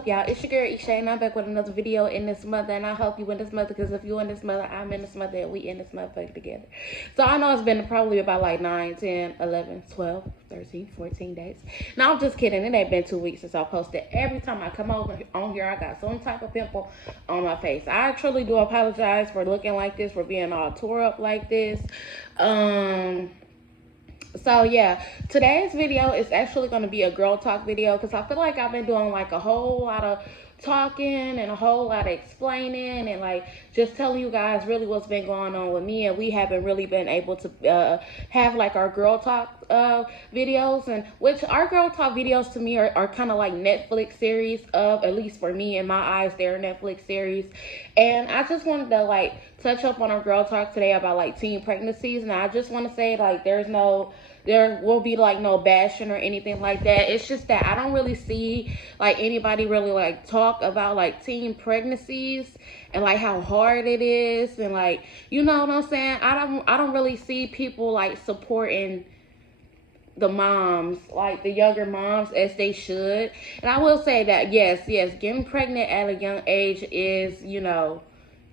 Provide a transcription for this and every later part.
up, y'all? It's your girl Isha, and I'm back with another video in this mother, and I hope you in this mother, because if you in this mother, I'm in this mother, and we in this motherfucker together. So I know it's been probably about like 9, 10, 11, 12, 13, 14 days. No, I'm just kidding. It ain't been 2 weeks since I posted. Every time I come over on here, I got some type of pimple on my face. I truly do apologize for looking like this, for being all tore up like this. So yeah, today's video is actually going to be a girl talk video, because I feel like I've been doing like a whole lot of talking and a whole lot of explaining and like just telling you guys really what's been going on with me, and we haven't really been able to have like our girl talk videos, and which our girl talk videos to me are kind of like Netflix series of, at least for me in my eyes, they're a Netflix series. And I just wanted to like touch up on our girl talk today about like teen pregnancies. And I just want to say, like, there will be like no bashing or anything like that. It's just that I don't really see like anybody really like talk about like teen pregnancies and like how hard it is, and like, you know what I'm saying? I don't really see people like supporting the moms, like the younger moms, as they should. And I will say that yes, getting pregnant at a young age is, you know,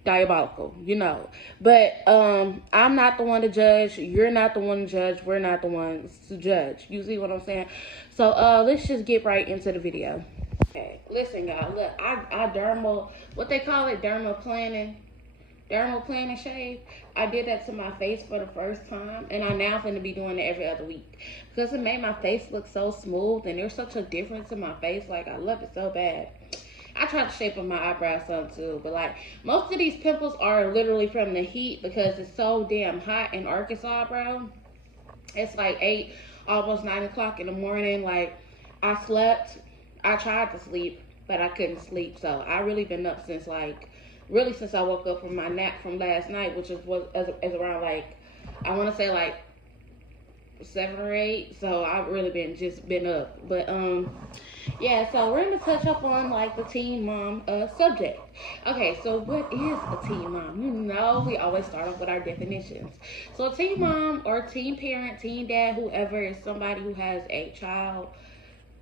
diabolical, you know. But I'm not the one to judge. You're not the one to judge. We're not the ones to judge. You see what I'm saying? So let's just get right into the video. Okay, listen, y'all. Look, I dermal, what they call it, dermal planning shave. I did that to my face for the first time, and I now finna be doing it every other week because it made my face look so smooth, and there's such a difference in my face. Like, I love it so bad. I tried to shape up my eyebrows some too, but like most of these pimples are literally from the heat because it's so damn hot in Arkansas, bro. It's like 8, almost 9 o'clock in the morning. Like, I tried to sleep, but I couldn't sleep. So I really been up since like, really since I woke up from my nap from last night, which was around like, I want to say like 7 or 8. So I've really been up. But yeah, so we're gonna touch up on like the teen mom subject. Okay, so what is a teen mom? You know, we always start off with our definitions. So a teen mom or teen parent, teen dad, whoever, is somebody who has a child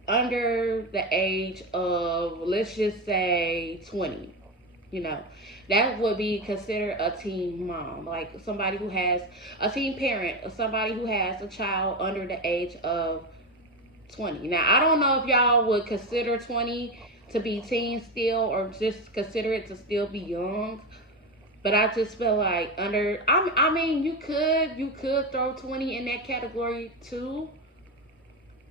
under the age of, let's just say, 20. You know, that would be considered a teen mom. Like somebody who has a teen parent, or somebody who has a child under the age of 20. Now, I don't know if y'all would consider 20 to be teen still, or just consider it to still be young. But I just feel like I mean, you could throw 20 in that category too.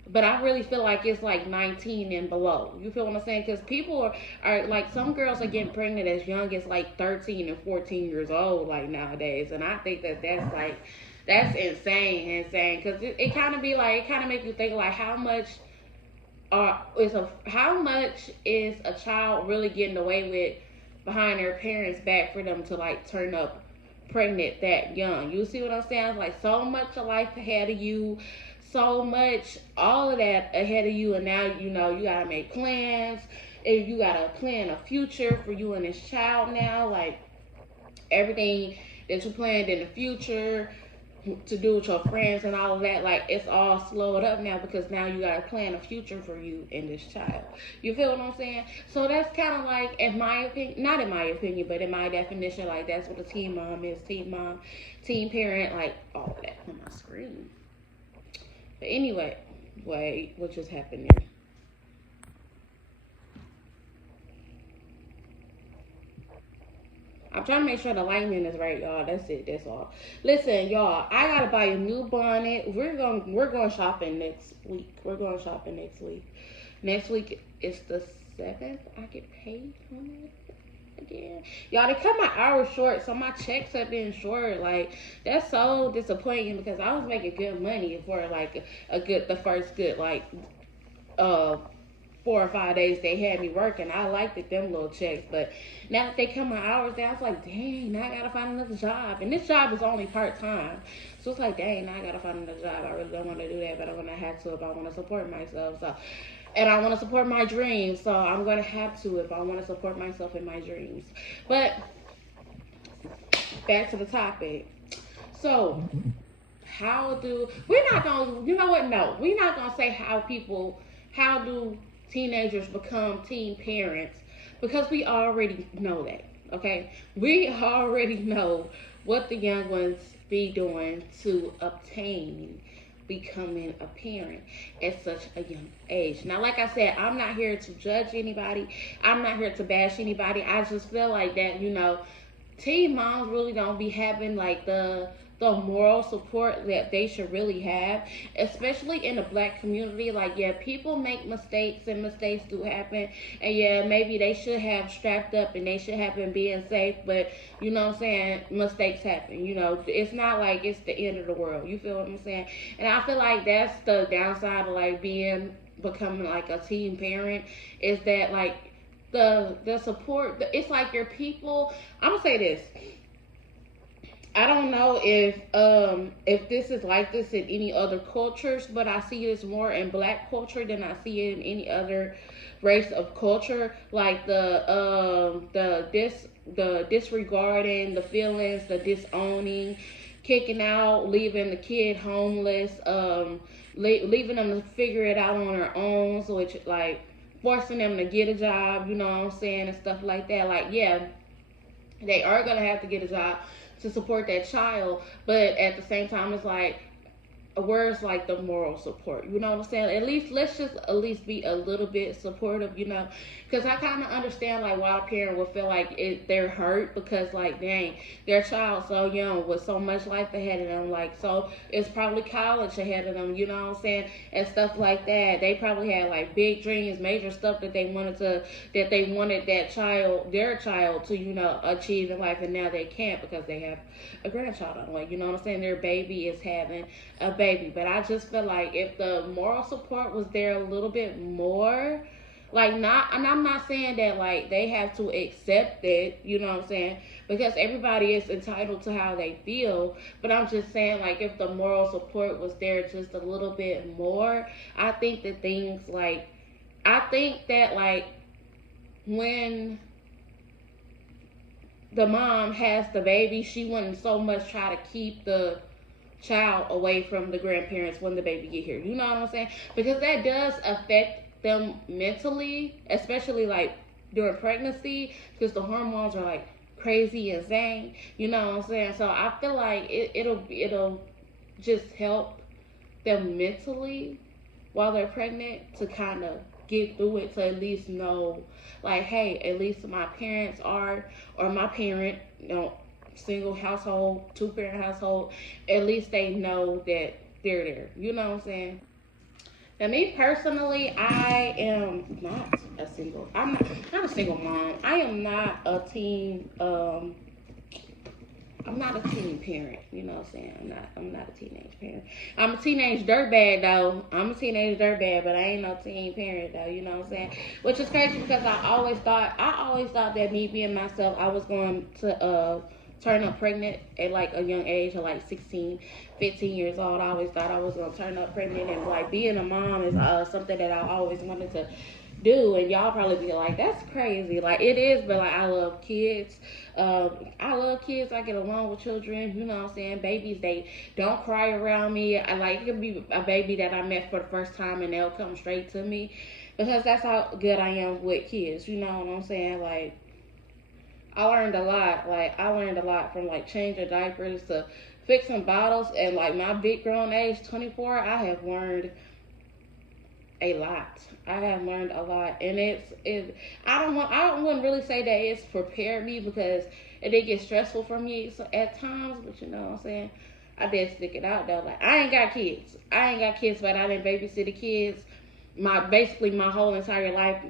But I really feel like it's like 19 and below. You feel what I'm saying? Because people are like, some girls are getting pregnant as young as like 13 and 14 years old, like nowadays. And I think that's insane. Because it kind of be like, it kind of make you think like, how much is a child really getting away with behind their parents' back for them to like turn up pregnant that young? You see what I'm saying? Like, so much of life ahead of you, so much, all of that ahead of you, and now, you know, you gotta make plans, and you gotta plan a future for you and this child now. Like, everything that you planned in the future to do with your friends and all of that, like, it's all slowed up now because now you gotta plan a future for you and this child. You feel what I'm saying? So that's kind of like, in my opinion, not in my opinion, but in my definition, like, that's what a teen mom is. Teen mom, teen parent, like, all of that on my screen. But anyway, wait, what just happened there? I'm trying to make sure the lighting is right, y'all. That's it. That's all. Listen, y'all, I gotta buy a new bonnet. We're going shopping next week. Next week is the 7th. I get paid on it again. Y'all, they cut my hours short, so my checks have been short. Like, that's so disappointing because I was making good money for like the first good like 4 or 5 days they had me working. I liked it, them little checks. But now that they cut my hours down, it's like, dang, now I gotta find another job. And this job is only part-time. So it's like, dang, now I gotta find another job. I really don't want to do that, but I'm gonna have to if I want to support myself. So, and I want to support my dreams, so I'm going to have to if I want to support myself in my dreams. But back to the topic. So, we're not going to say how do teenagers become teen parents because we already know that. Okay, we already know what the young ones be doing to obtain becoming a parent at such a young age. Now, like I said, I'm not here to judge anybody. I'm not here to bash anybody. I just feel like that, teen moms really don't be having like the moral support that they should really have, especially in the black community. Like, yeah, people make mistakes and mistakes do happen, and yeah, maybe they should have strapped up and they should have been being safe, but you know what I'm saying, mistakes happen. It's not like it's the end of the world. You feel what I'm saying? And I feel like that's the downside of like becoming like a teen parent, is that like the support, it's like your people. I'm gonna say this, I don't know if this is like this in any other cultures, but I see this more in black culture than I see it in any other race of culture. Like the disregarding the feelings, the disowning, kicking out, leaving the kid homeless, leaving them to figure it out on their own, so it's like forcing them to get a job, you know what I'm saying, and stuff like that. Like, yeah, they are gonna have to get a job to support that child, but at the same time, it's like, where's like the moral support? You know what I'm saying? At least let's just at least be a little bit supportive, because I kind of understand like why a parent would feel like they're hurt, because like, dang, their child so young with so much life ahead of them, like, so it's probably college ahead of them, you know what I'm saying, and stuff like that. They probably had like big dreams, major stuff that they wanted their child to achieve in life, and now they can't because they have a grandchild on the way. You know what I'm saying? Their baby is having a baby. But I just feel like if the moral support was there a little bit more, like, not, and I'm not saying that like they have to accept it, you know what I'm saying, because everybody is entitled to how they feel, but I'm just saying, like, if the moral support was there just a little bit more, I think that like when the mom has the baby, she wouldn't so much try to keep the child away from the grandparents when the baby get here. You know what I'm saying? Because that does affect them mentally, especially like during pregnancy, because the hormones are like crazy, insane. You know what I'm saying? So I feel like it'll just help them mentally while they're pregnant to kind of get through it, to at least know, like, hey, at least my parents are, or my parent, single household, two-parent household, at least they know that they're there. You know what I'm saying? Now, me personally, I am not I'm not a single mom. I am not a teen. I'm not a teen parent, you know what I'm saying? I'm not a teenage parent. I'm a teenage dirtbag though. I'm a teenage dirtbag, but I ain't no teen parent though, you know what I'm saying? Which is crazy because I always thought that me being myself, I was going to turn up pregnant at like a young age of like 16, 15 years old. I always thought I was gonna turn up pregnant, and like being a mom is something that I always wanted to do, and y'all probably be like, that's crazy. Like, it is, but like, I love kids. I get along with children, you know what I'm saying? Babies, they don't cry around me. I like, it could be a baby that I met for the first time and they'll come straight to me, because that's how good I am with kids, you know what I'm saying? Like, I learned a lot. Like, I learned a lot from like changing diapers to fixing bottles, and like my big grown age, 24, I have learned a lot. I have learned a lot, and I wouldn't really say that it's prepared me, because it did get stressful for me so at times, but you know what I'm saying, I did stick it out though. Like, I ain't got kids, but I didn't babysit the kids. Basically my whole entire life,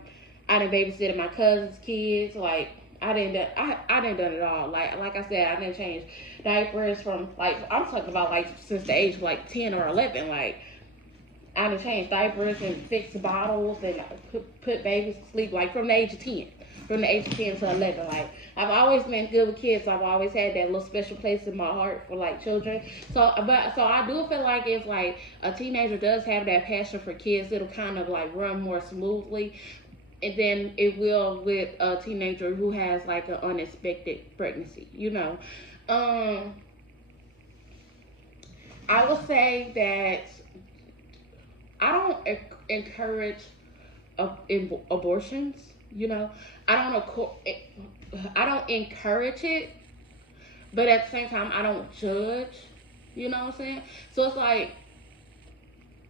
I didn't babysit my cousin's kids. Like, I didn't done it all. Like I said, I didn't change diapers from, like, I'm talking about like since the age of like 10 or 11. Like, I done changed diapers and fixed bottles and put babies to sleep, like, from the age of 10. From the age of 10 to 11. Like, I've always been good with kids. I've always had that little special place in my heart for, like, children. So I do feel like if, like, a teenager does have that passion for kids, it'll kind of, like, run more smoothly than it will with a teenager who has, like, an unexpected pregnancy, I would say that I don't encourage abortions. You know, I I don't encourage it, but at the same time, I don't judge. You know what I'm saying? So it's like,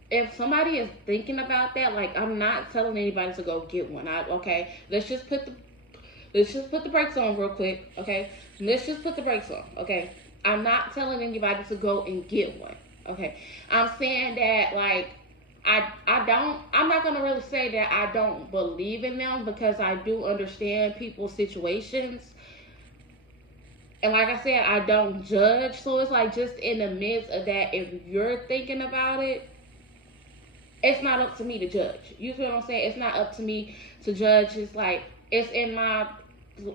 if somebody is thinking about that, like, I'm not telling anybody to go get one. Okay, let's just put the brakes on real quick. Okay, let's just put the brakes on. Okay, I'm not telling anybody to go and get one. Okay, I'm saying that, like, I'm not gonna really say that I don't believe in them, because I do understand people's situations. And like I said, I don't judge. So it's like, just in the midst of that, if you're thinking about it, it's not up to me to judge. You feel what I'm saying? It's not up to me to judge. It's like, it's in my,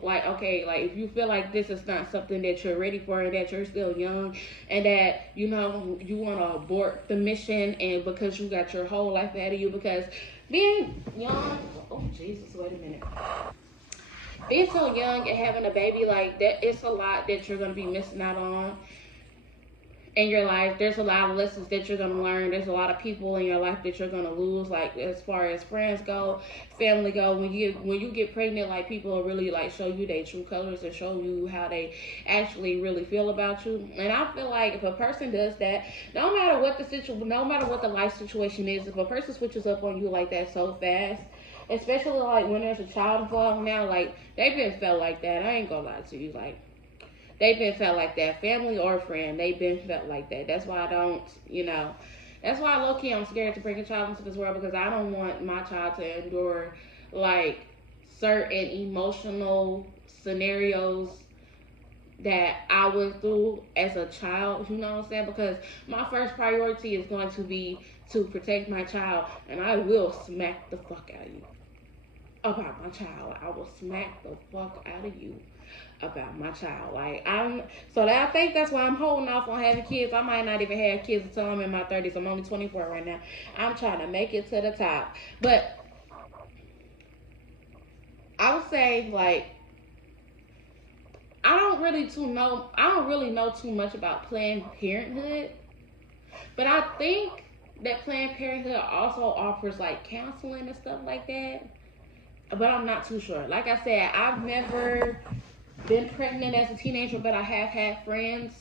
like, okay, like, if you feel like this is not something that you're ready for, and that you're still young, and that, you know, you want to abort the mission, and because you got your whole life ahead of you, because being young, oh Jesus, wait a minute. Being so young and having a baby like that, it's a lot that you're going to be missing out on in your life. There's a lot of lessons that you're going to learn. There's a lot of people in your life that you're going to lose, like, as far as friends go, family go. When you get pregnant, like, people will really, like, show you their true colors and show you how they actually really feel about you. And I feel like if a person does that, no matter what the life situation is, if a person switches up on you like that so fast, especially like when there's a child involved now, like, they've been felt like that. I ain't gonna lie to you, like, they've been felt like that, family or friend. They've been felt like that. That's why I don't, you know, that's why low-key I'm scared to bring a child into this world, because I don't want my child to endure, like, certain emotional scenarios that I went through as a child, you know what I'm saying? Because my first priority is going to be to protect my child, and I will smack the fuck out of you about my child. I will smack the fuck out of you about my child. Like, I think that's why I'm holding off on having kids. I might not even have kids until I'm in my 30s. I'm only 24 right now. I'm trying to make it to the top. But I would say, like, I don't really know too much about Planned Parenthood, but I think that Planned Parenthood also offers, like, counseling and stuff like that. But I'm not too sure. Like I said, I've never been pregnant as a teenager, but I have had friends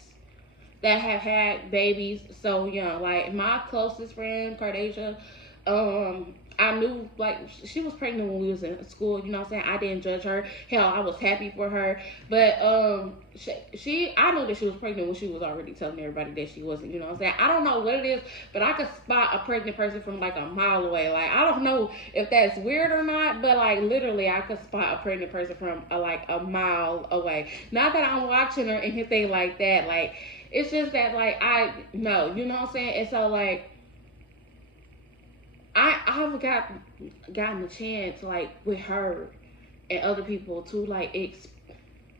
that have had babies so young. Like, my closest friend, Cardasia, I knew, like, she was pregnant when we was in school, you know what I'm saying? I didn't judge her. Hell, I was happy for her. But I knew that she was pregnant when she was already telling everybody that she wasn't, you know what I'm saying? I don't know what it is, but I could spot a pregnant person from, like, a mile away. Like, I don't know if that's weird or not, but, like, literally I could spot a pregnant person from, like, a mile away. Not that I'm watching her or anything like that. Like, it's just that, like, I know, you know what I'm saying? And so, like, I've gotten a chance, like, with her and other people to, like,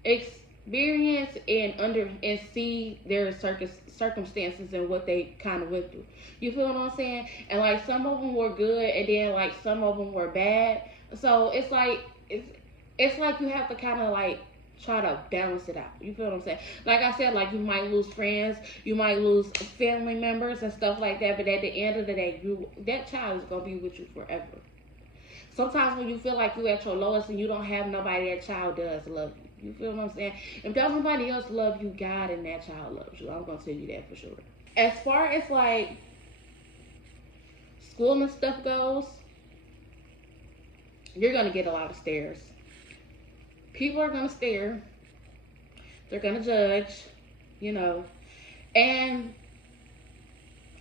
experience and see their circumstances and what they kind of went through. You feel what I'm saying? And, like, some of them were good, and then, like, some of them were bad. So it's like you have to kind of, like, try to balance it out. You feel what I'm saying? Like I said, like, you might lose friends, you might lose family members and stuff like that, but at the end of the day, that child is gonna be with you forever. Sometimes when you feel like you at your lowest and you don't have nobody, that child does love you. You feel what I'm saying? If there's nobody else love you, God and that child loves you. I'm gonna tell you that for sure. As far as, like, school and stuff goes, you're gonna get a lot of stares. People are gonna stare. They're gonna judge, you know. And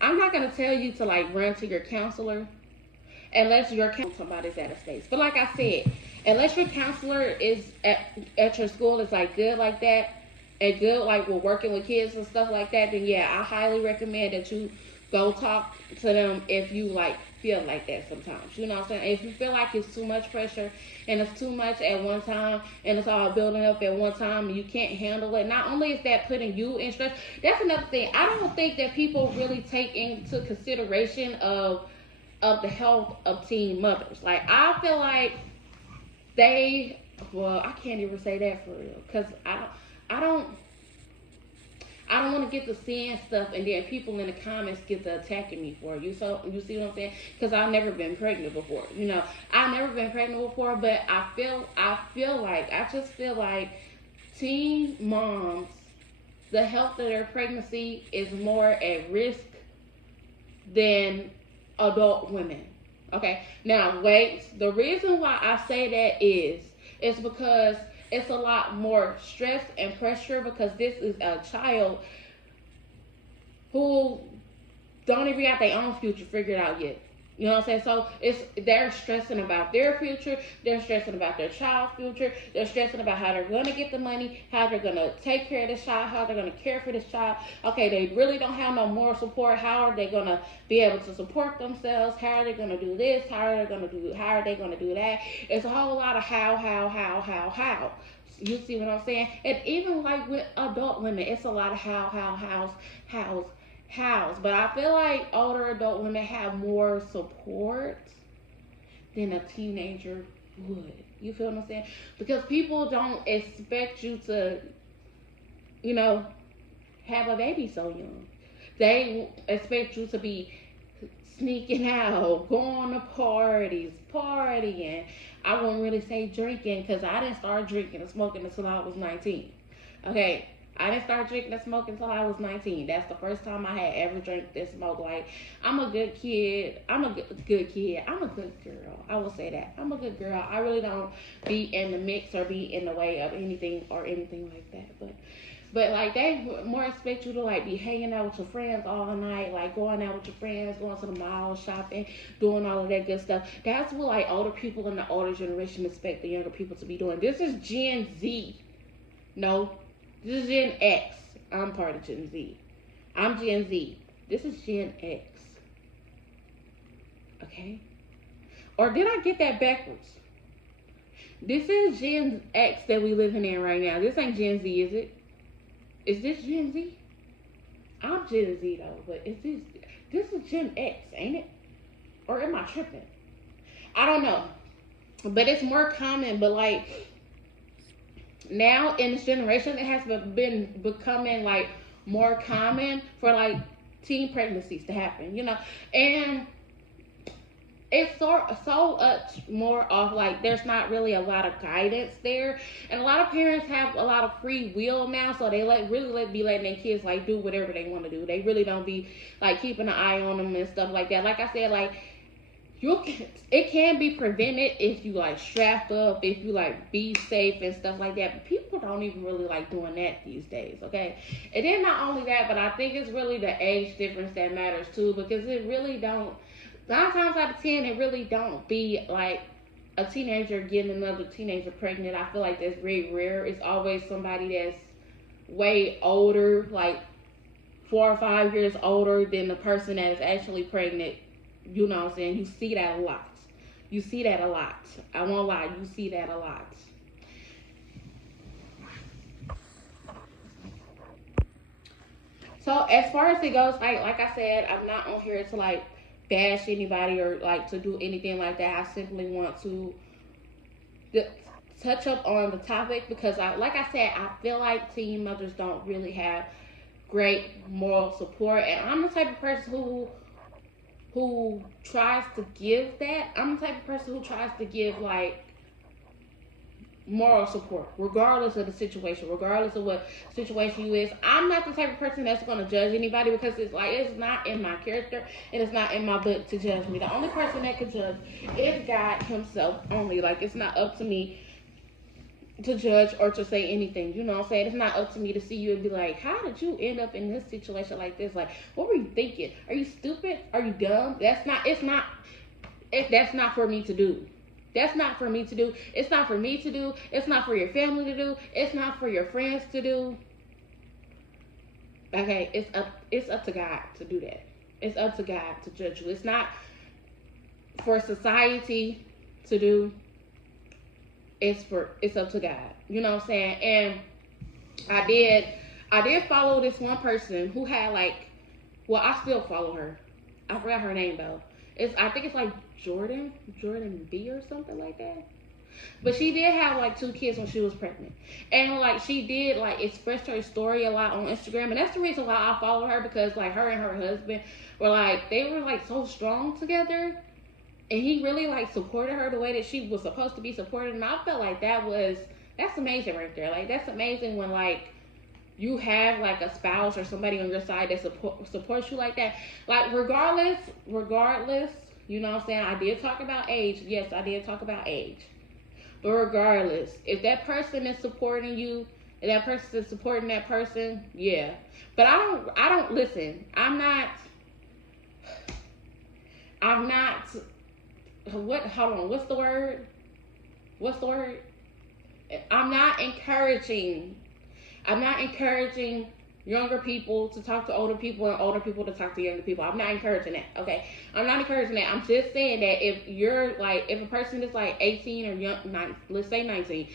I'm not gonna tell you to, like, run to your counselor unless your somebody's at a space. But like I said, unless your counselor is at your school is, like, good like that, and good, like, with working with kids and stuff like that, then yeah, I highly recommend that you go talk to them if you, like, feel like that sometimes. You know what I'm saying? If you feel like it's too much pressure and it's too much at one time and it's all building up at one time and you can't handle it, not only is that putting you in stress, that's another thing. I don't think that people really take into consideration of the health of teen mothers. Like, I feel like I can't even say that for real, because I I don't want to get to seeing stuff and then people in the comments get to attacking me for it. You see what I'm saying? Because I've never been pregnant before. I've never been pregnant before, but I just feel like teen moms, the health of their pregnancy is more at risk than adult women. Okay. Now wait. The reason why I say that is because it's a lot more stress and pressure because this is a child who don't even got their own future figured out yet. You know what I'm saying? So they're stressing about their future, they're stressing about their child's future, they're stressing about how they're gonna get the money, how they're gonna take care of this child, how they're gonna care for this child. Okay, they really don't have no moral support. How are they gonna be able to support themselves? How are they gonna do this? How are they gonna do that? It's a whole lot of how. You see what I'm saying? And even like with adult women, it's a lot of hows. But I feel like older adult women have more support than a teenager would. You feel what I'm saying? Because people don't expect you to, have a baby so young. They expect you to be sneaking out, going to parties, partying. I wouldn't really say drinking because I didn't start drinking and smoking until I was 19. Okay? I didn't start drinking and smoking until I was 19. That's the first time I had ever drank and smoked. Like, I'm a good kid. I'm a good kid. I'm a good girl. I will say that. I'm a good girl. I really don't be in the mix or be in the way of anything like that. But like, they more expect you to like be hanging out with your friends all night, like going out with your friends, going to the mall, shopping, doing all of that good stuff. That's what like older people in the older generation expect the younger people to be doing. This is Gen Z. No. This is Gen X. I'm part of Gen Z. I'm Gen Z. This is Gen X. Okay? Or did I get that backwards? This is Gen X that we living in right now. This ain't Gen Z, is it? Is this Gen Z? I'm Gen Z though, but this is Gen X, ain't it? Or am I tripping? I don't know. But it's more common, but like now in this generation, it has been becoming like more common for like teen pregnancies to happen, and it's so much more of like there's not really a lot of guidance there, and a lot of parents have a lot of free will now, so they be letting their kids like do whatever they want to do. They really don't be like keeping an eye on them and stuff like that. Like I said, like it can be prevented if you like strap up, if you like be safe and stuff like that. But people don't even really like doing that these days, okay? And then not only that, but I think it's really the age difference that matters too, because it really don't. 9 times out of 10, it really don't be like a teenager getting another teenager pregnant. I feel like that's very rare. It's always somebody that's way older, like 4 or 5 years older than the person that is actually pregnant. You know what I'm saying? You see that a lot. I won't lie, you see that a lot. So as far as it goes, like I said, I'm not on here to like bash anybody or like to do anything like that. I simply want to touch up on the topic because like I said, I feel like teen mothers don't really have great moral support, and I'm the type of person who tries to give that. I'm the type of person who tries to give like moral support regardless of the situation, regardless of what situation you is. I'm not the type of person that's going to judge anybody because it's not in my character and it's not in my book to judge me. The only person that can judge is God himself only. Like, it's not up to me to judge or to say anything. You know what I'm saying? It's not up to me to see you and be like, how did you end up in this situation like this? Like, what were you thinking? Are you stupid? Are you dumb? That's not for me to do. That's not for me to do. It's not for me to do. It's not for your family to do. It's not for your friends to do. Okay, it's up to God to do that. It's up to God to judge you. It's not for society to do. It's up to God. You know what I'm saying? And I did follow this one person who had like, well, I still follow her. I forgot her name though. I think it's like Jordan B or something like that. But she did have like 2 kids when she was pregnant. And like she did like express her story a lot on Instagram. And that's the reason why I follow her, because like her and her husband were like, they were like so strong together. And he really like supported her the way that she was supposed to be supported. And I felt like that's amazing right there. Like that's amazing when like you have like a spouse or somebody on your side that supports you like that. Like regardless, you know what I'm saying? I did talk about age. Yes, I did talk about age. But regardless, if that person is supporting you, and that person is supporting that person, yeah. But I don't listen. I'm not, hold on, what's the word? I'm not encouraging younger people to talk to older people and older people to talk to younger people. I'm not encouraging that, okay? I'm not encouraging that. I'm just saying that if you're like, if a person is like 18 or young, let's say 19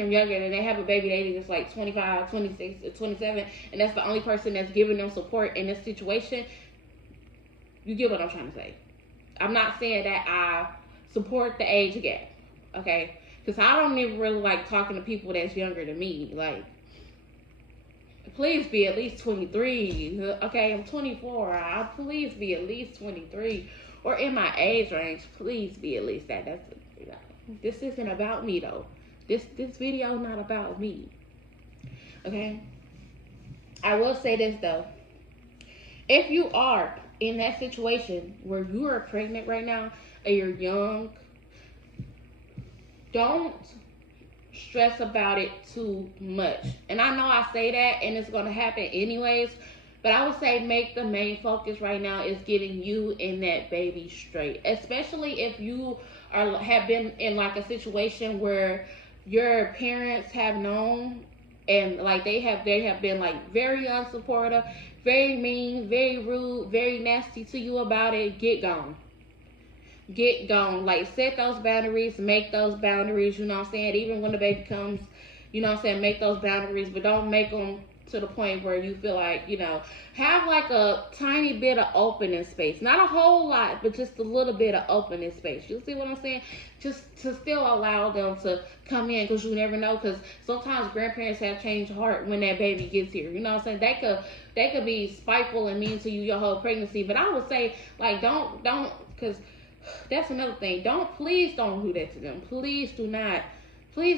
or younger, and they have a baby daddy that's like 25, 26, or 27, and that's the only person that's giving them support in this situation, you get what I'm trying to say. I'm not saying that I support the age gap, okay? Because I don't even really like talking to people that's younger than me. Like, please be at least 23. Okay, I'm 24. Please be at least 23. Or in my age range, please be at least that. This isn't about me though. This video not about me. Okay? I will say this though. If you are in that situation where you are pregnant right now and you're young, don't stress about it too much. And I know I say that and it's going to happen anyways, but I would say make the main focus right now is getting you and that baby straight. Especially if you have been in like a situation where your parents have known and like they have been like very unsupportive, very mean, very rude, very nasty to you about it. Get gone. Like set those boundaries, make those boundaries, you know what I'm saying? Even when the baby comes, you know what I'm saying, make those boundaries, but don't make them to the point where you feel like, you know, have like a tiny bit of opening space. Not a whole lot, but just a little bit of opening space. You see what I'm saying? Just to still allow them to come in, because you never know, because sometimes grandparents have changed heart when that baby gets here. You know what I'm saying? They could be spiteful and mean to you your whole pregnancy, but I would say, like, don't, because that's another thing. Please don't do that to them. Please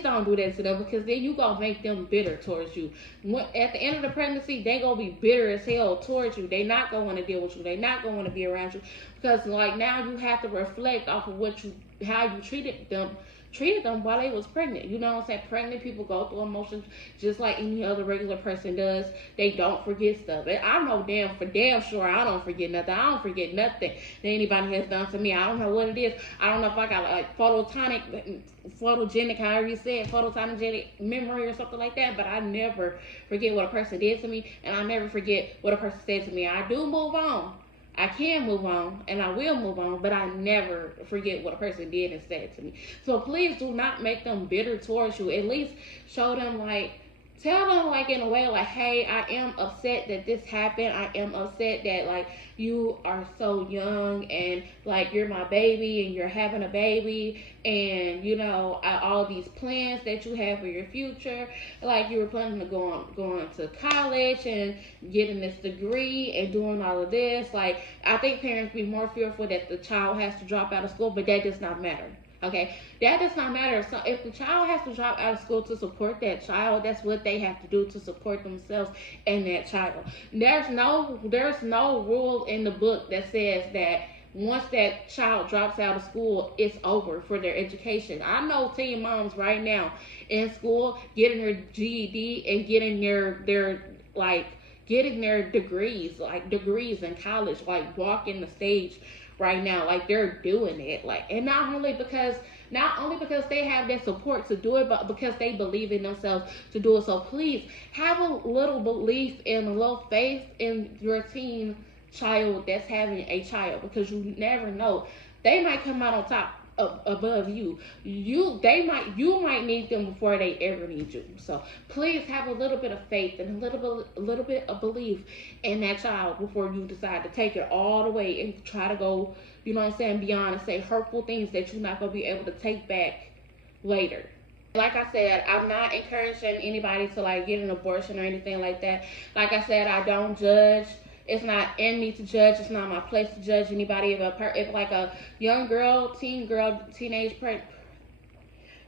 don't do that to them, because then you gonna make them bitter towards you. At the end of the pregnancy, they gonna be bitter as hell towards you. They not gonna want to deal with you. They not gonna want to be around you, because like now you have to reflect off of how you treated them while they was pregnant. You know what I'm saying? Pregnant people go through emotions just like any other regular person does. They don't forget stuff. And I know for damn sure I don't forget nothing. I don't forget nothing that anybody has done to me. I don't know what it is. I don't know if I got like photogenic, however you say it, photogenic memory or something like that, but I never forget what a person did to me, and I never forget what a person said to me. I do move on. I can move on and I will move on, but I never forget what a person did and said to me. So please do not make them bitter towards you. At least show them, like, tell them, like, in a way, like, hey, I am upset that this happened. I am upset that, like, you are so young and, like, you're my baby and you're having a baby, and, you know, all these plans that you have for your future. Like, you were planning to going to college and getting this degree and doing all of this. Like, I think parents be more fearful that the child has to drop out of school, but that does not matter. Okay, that does not matter. So if the child has to drop out of school to support that child, that's what they have to do to support themselves and that child. There's no rule in the book that says that once that child drops out of school, it's over for their education. I know teen moms right now in school getting their GED and getting their degrees in college, like walking the stage right now, like they're doing it, like, and not only because they have that support to do it, but because they believe in themselves to do it. So please have a little belief and a little faith in your teen child that's having a child, because you never know, they might come out on top above you. You might need them before they ever need you. So please have a little bit of faith and a little bit of belief in that child before you decide to take it all the way and try to go, you know what I'm saying, beyond and say hurtful things that you're not going to be able to take back later. Like I said, I'm not encouraging anybody to like get an abortion or anything like that. Like I said, I don't judge. It's not in me to judge. It's not my place to judge anybody. If like a young girl, teenage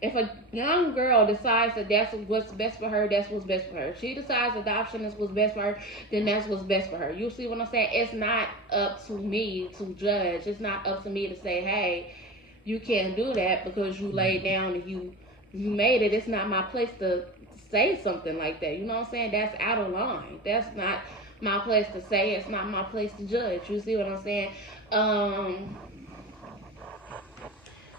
if a young girl decides that that's what's best for her, that's what's best for her. If she decides adoption is what's best for her, then that's what's best for her. You see what I'm saying? It's not up to me to judge. It's not up to me to say, hey, you can't do that because you laid down and you made it. It's not my place to say something like that. You know what I'm saying? That's out of line. That's not my place to say. It's not my place to judge. You see what I'm saying?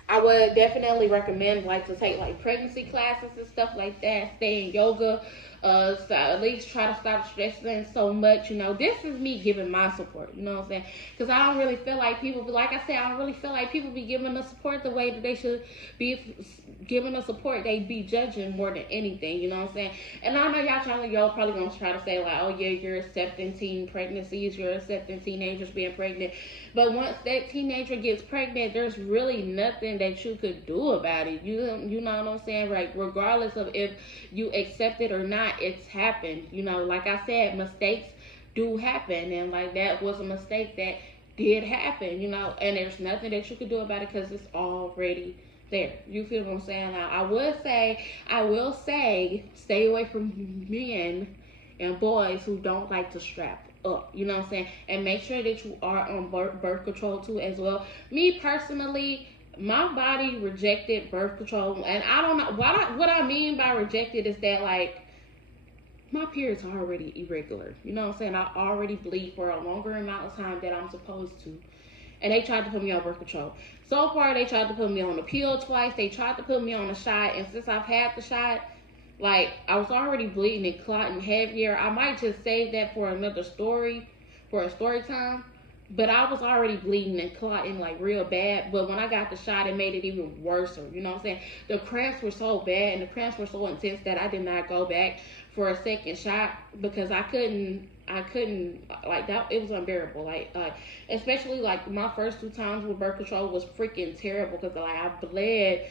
I would definitely recommend like to take like pregnancy classes and stuff like that. Stay in yoga. So at least try to stop stressing so much. You know, this is me giving my support. You know what I'm saying? Because I don't really feel like people. Like I said, I don't really feel like people be giving us support the way that they should be giving us support. They be judging more than anything. You know what I'm saying? And I know y'all probably gonna try to say like, oh yeah, you're accepting teen pregnancies. You're accepting teenagers being pregnant. But once that teenager gets pregnant, there's really nothing that you could do about it. You know what I'm saying? Right? Regardless of if you accept it or not, it's happened. You know, like I said, mistakes do happen, and like that was a mistake that did happen. You know, and there's nothing that you could do about it because it's already there. You feel what I'm saying? Now, I will say, stay away from men and boys who don't like to strap up, you know what I'm saying? And make sure that you are on birth control too as well. Me personally, my body rejected birth control, and I don't know what I mean by rejected is that like my periods are already irregular. You know what I'm saying? I already bleed for a longer amount of time than I'm supposed to. And they tried to put me on birth control. So far, they tried to put me on a pill twice. They tried to put me on a shot. And since I've had the shot, like, I was already bleeding and clotting heavier. I might just save that for another story, for a story time. But I was already bleeding and clotting, like, real bad. But when I got the shot, it made it even worse. You know what I'm saying? The cramps were so bad and the cramps were so intense that I did not go back for a second shot because I couldn't, like, that, it was unbearable. Like, especially, like, my first 2 times with birth control was freaking terrible because, like, I bled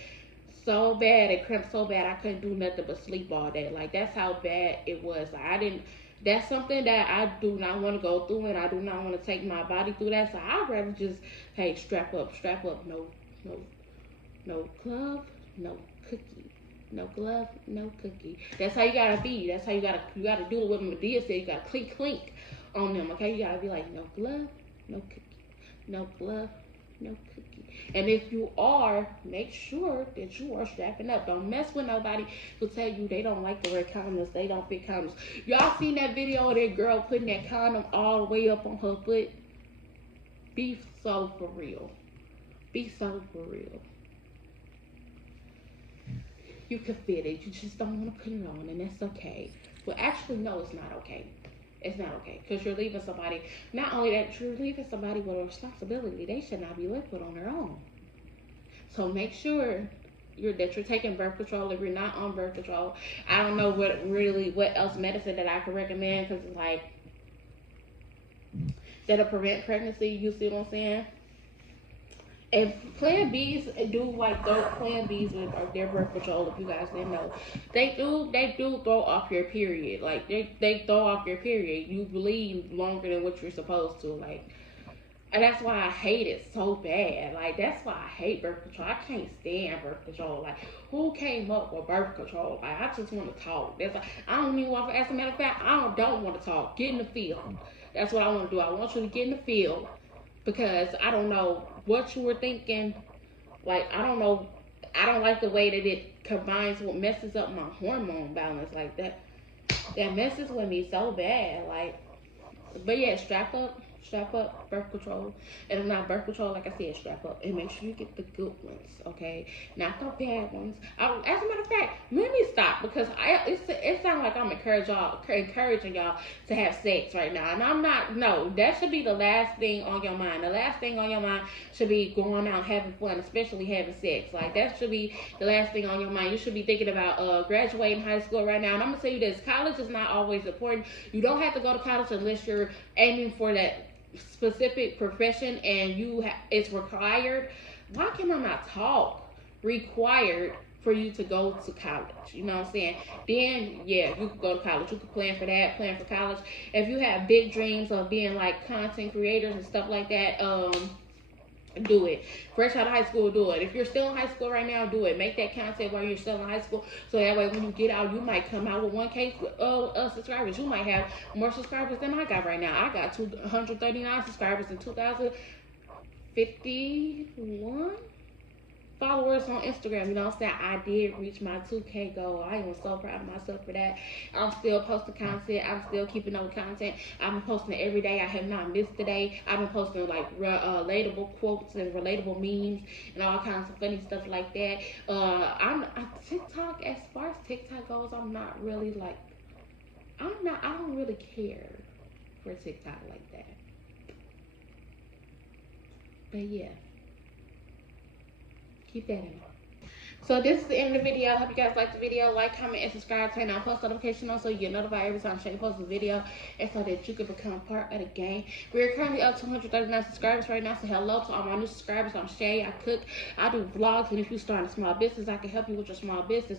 so bad and cramped so bad I couldn't do nothing but sleep all day. Like, that's how bad it was. Like, that's something that I do not want to go through, and I do not want to take my body through that. So I'd rather just, hey, strap up. No glove, no cookie. No glove, no cookie. That's how you gotta be. That's how you gotta do what Medea said. You gotta clink on them, okay? You gotta be like, no glove, no cookie. No glove, no cookie. And if you are, make sure that you are strapping up. Don't mess with nobody who tell you they don't like to wear condoms, they don't fit condoms. Y'all seen that video of that girl putting that condom all the way up on her foot? Be so for real. Be so for real. You can fit it. You just don't want to put it on, and that's okay. Well, actually, no, it's not okay. It's not okay because you're leaving somebody. Not only that, you're leaving somebody with a responsibility. They should not be left with on their own. So make sure that you're taking birth control. If you're not on birth control, I don't know what else medicine that I could recommend because it's like that'll prevent pregnancy. You see what I'm saying? And Plan Bs do like those Plan Bs with their birth control. If you guys didn't know, they do throw off your period. Like they throw off your period. You bleed longer than what you're supposed to. Like, and that's why I hate it so bad. Like that's why I hate birth control. I can't stand birth control. Like who came up with birth control? Like I just want to talk. That's like, I don't even want to. As a matter of fact, I don't want to talk. Get in the field. That's what I want to do. I want you to get in the field. Because I don't know what you were thinking. Like, I don't know. I don't like the way that it combines what messes up my hormone balance like that. That messes with me so bad. Like, but yeah, strap up, birth control. And if not birth control, like I said, strap up. And make sure you get the good ones, okay? Not the bad ones. As a matter of fact, let me stop because it sounds like I'm encouraging y'all to have sex right now. And I'm not, no, that should be the last thing on your mind. The last thing on your mind should be going out having fun, especially having sex. Like, that should be the last thing on your mind. You should be thinking about graduating high school right now. And I'm going to tell you this, college is not always important. You don't have to go to college unless you're aiming for that specific profession and it's required. Why can I not talk? Required for you to go to college. You know what I'm saying? Then, yeah, you could go to college. You could plan for that, plan for college. If you have big dreams of being like content creators and stuff like that, do it. Fresh out of high school, do it. If you're still in high school right now, do it. Make that content while you're still in high school, so that way when you get out, you might come out with 1K subscribers. You might have more subscribers than I got right now. I got 239 subscribers in 2051 followers on Instagram. You know what I'm saying? I did reach my 2K goal. I am so proud of myself for that. I'm still posting content. I'm still keeping up with content. I've been posting it every day. I have not missed a day. I've been posting like relatable quotes and relatable memes and all kinds of funny stuff like that. I'm TikTok, as far as TikTok goes, I'm not really like, I don't really care for TikTok like that. But yeah, keep that in mind. So this is the end of the video. I hope you guys liked the video. Like, comment, and subscribe. Turn on post notifications on so you get notified every time Shay posts a video, and so that you can become part of the gang. We're currently up to 239 subscribers right now. So hello to all my new subscribers. I'm Shay. I cook. I do vlogs. And if you're starting a small business, I can help you with your small business.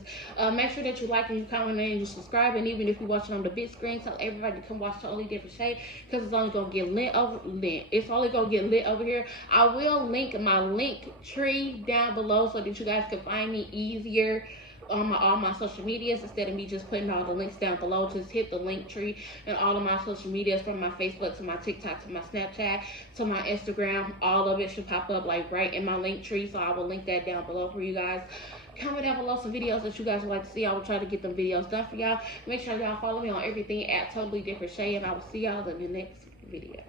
Make sure that you like and you comment and you subscribe. And even if you're watching on the big screen, tell everybody to come watch Totally Different Shay, because it's only gonna get lit over here. I will link my link tree down below so that you guys can find me easier on all my social medias, instead of me just putting all the links down below. Just hit the link tree and all of my social medias, from my Facebook to my TikTok to my Snapchat to my Instagram. All of it should pop up like right in my link tree, so I will link that down below for you guys. Comment down below some videos that you guys would like to see. I will try to get them videos done for y'all. Make sure y'all follow me on everything at Totally Different Shay, and I will see y'all in the next video.